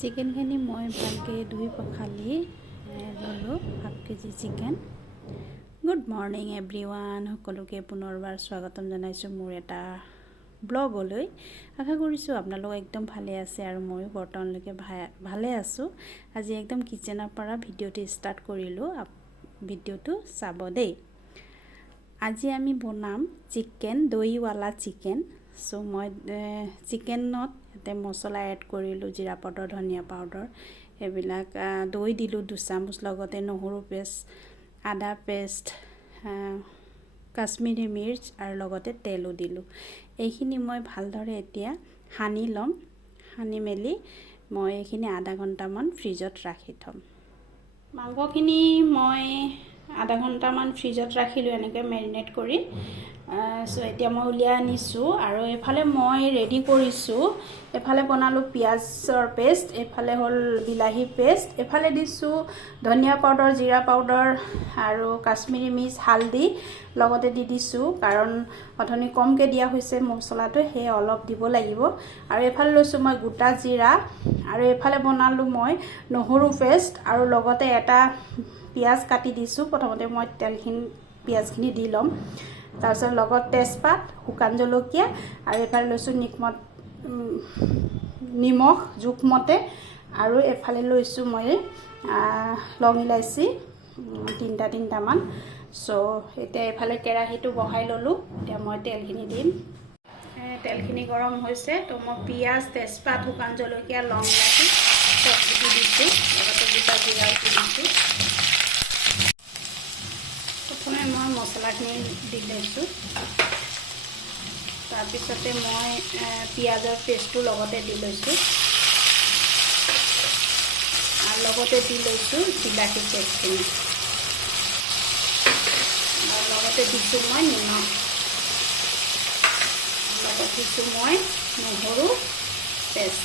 চিকেনখিনি মই ভালকৈ ধুই পখালি ল'লোঁ half KG chicken. Good morning everyone, সকলোকে পুনৰবাৰ স্বাগতম জনাইছোঁ মোৰ এটা ব্লগলৈ। আশা কৰিছোঁ আপোনালোক একদম ভালে আছে আৰু ময়ো বৰ্তমানলৈকে ভালে আছোঁ। আজি একদম কিচেনৰ পৰা ভিডিঅ'টো ষ্টাৰ্ট কৰিলোঁ, ভিডিঅ'টো চাব দেই। আজি আমি বনাম চিকেন, দৈৱালা চিকেন। চ' মই চিকেনত এতে মছলা এড কৰিলোঁ, জিৰা পাউডাৰ, ধনিয়া পাউডাৰ, এইবিলাক দৈ দিলোঁ 2 চামুচ, লগতে নহৰু পেষ্ট, আদা পেষ্ট, কাশ্মীৰী মিৰ্চ আৰু লগতে তেলো দিলোঁ। এইখিনি মই ভালদৰে এতিয়া সানি ল'ম। সানি মেলি মই এইখিনি আধা ঘণ্টামান ফ্ৰিজত ৰাখি থ'ম। মাংসখিনি মই আধা ঘণ্টামান ফ্ৰিজত ৰাখিলোঁ এনেকৈ মেৰিনেট কৰি। চ' এতিয়া মই উলিয়াই আনিছোঁ আৰু এইফালে মই ৰেডি কৰিছোঁ। এফালে বনালোঁ পিঁয়াজৰ পেষ্ট, এইফালে হ'ল বিলাহী পেষ্ট, এইফালে দিছোঁ ধনিয়া পাউডাৰ, জিৰা পাউডাৰ আৰু কাশ্মীৰী মিৰ্চ, হালধি লগতে দি দিছোঁ, কাৰণ অথনি কমকৈ দিয়া হৈছে মছলাটো, সেয়ে অলপ দিব লাগিব। আৰু এইফালে লৈছোঁ মই গোটা জিৰা, আৰু এইফালে বনালোঁ মই নহৰু পেষ্ট, আৰু লগতে এটা পিঁয়াজ কাটি দিছোঁ। প্ৰথমতে মই পিঁয়াজখিনি দি ল'ম, তাৰপিছত লগত তেজপাত, শুকান জলকীয়া, আৰু এইফালে লৈছোঁ নিমখ জোখমতে, আৰু এইফালে লৈছোঁ মই লং ইলাচি তিনিটামান। চ' এতিয়া এইফালে কেৰাহীটো বহাই ল'লোঁ। এতিয়া মই তেলখিনি দিম। তেলখিনি গৰম হৈছে, তো মই পিঁয়াজ, তেজপাত, শুকান জলকীয়া, লং ইলাচি চব দি দিছোঁ, লগতে গোটা জিৰাও দি দিছোঁ। প্ৰথমে মই মছলাখিনি দি লৈছোঁ, তাৰপিছতে মই পিঁয়াজৰ পেষ্টটো লগতে দি লৈছোঁ, আৰু লগতে দি লৈছোঁ বিলাহী পেষ্টখিনি, আৰু লগতে দিছোঁ মই নিমখ, লগত দিছোঁ মই নহৰু পেষ্ট।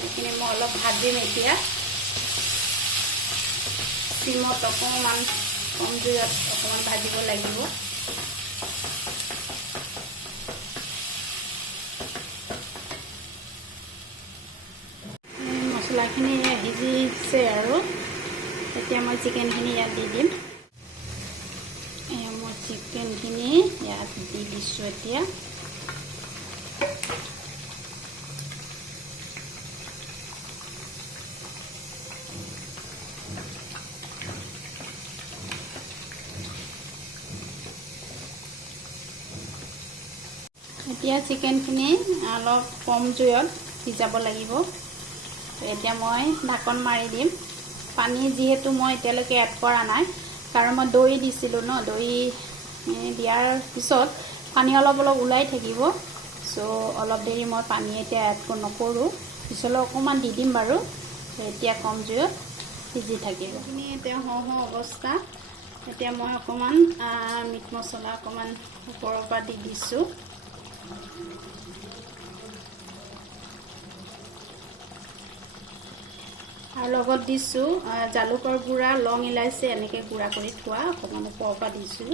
এইখিনি মই অলপ ভাজিম এতিয়া, চিমত অকণমান কম জুইত অকণমান ভাজিব লাগিব। মছলাখিনি সিজিছে আৰু এতিয়া মই চিকেনখিনি ইয়াত দি দিম। মই চিকেনখিনি ইয়াত দি দিছোঁ এতিয়া। এতিয়া চিকেনখিনি অলপ কম জুইত সিজাব লাগিব। এতিয়া মই ঢাকন মাৰি দিম। পানী যিহেতু মই এতিয়ালৈকে এড কৰা নাই, কাৰণ মই দৈ দিছিলোঁ ন, দৈ দিয়াৰ পিছত পানী অলপ ওলাই থাকিব। চ' অলপ দেৰি মই পানী এতিয়া এড নকৰোঁ, পিছলৈ অকণমান দি দিম বাৰু। এতিয়া কম জুইত সিজি থাকিব। এইখিনি এতিয়া হওঁ অৱস্থা। এতিয়া মই অকণমান মিট মছলা অকণমান ওপৰৰ পৰা দি দিছোঁ। আৰু লগত দিছোঁ জালুকৰ গুড়া, লং ইলাচি এনেকৈ গুড়া কৰি থোৱা অকণমান ওপৰৰ পৰা দিছোঁ।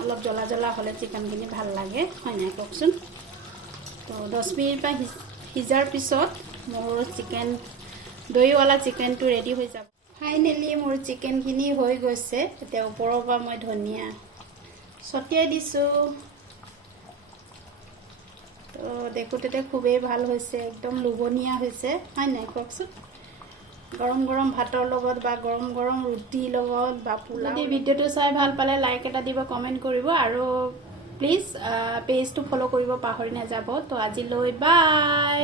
অলপ জ্বলা জ্বলা হ'লে চিকেনখিনি ভাল লাগে, হয় নাই কওকচোন। তো 10 মিনিটমান সিজাৰ পিছত মোৰ দৈৱালা চিকেনটো ৰেডি হৈ যাব। ফাইনেলি মোৰ চিকেনখিনি হৈ গৈছে। এতিয়া ওপৰৰ পৰা মই ধনিয়া ছটিয়াই দিছোঁ। তো দেখোঁতে খুবেই ভাল হৈছে, একদম লোভনীয়া হৈছে, হয় নাই কওকচোন। গৰম গৰম ভাতৰ লগত বা গৰম গৰম ৰুটিৰ লগত বা পোলাও। যদি ভিডিঅ'টো চাই ভাল পালে লাইক এটা দিব, কমেণ্ট কৰিব, আৰু প্লিজ পেজটো ফ'ল' কৰিব পাহৰি নাযাব। তো আজিলৈ বাই।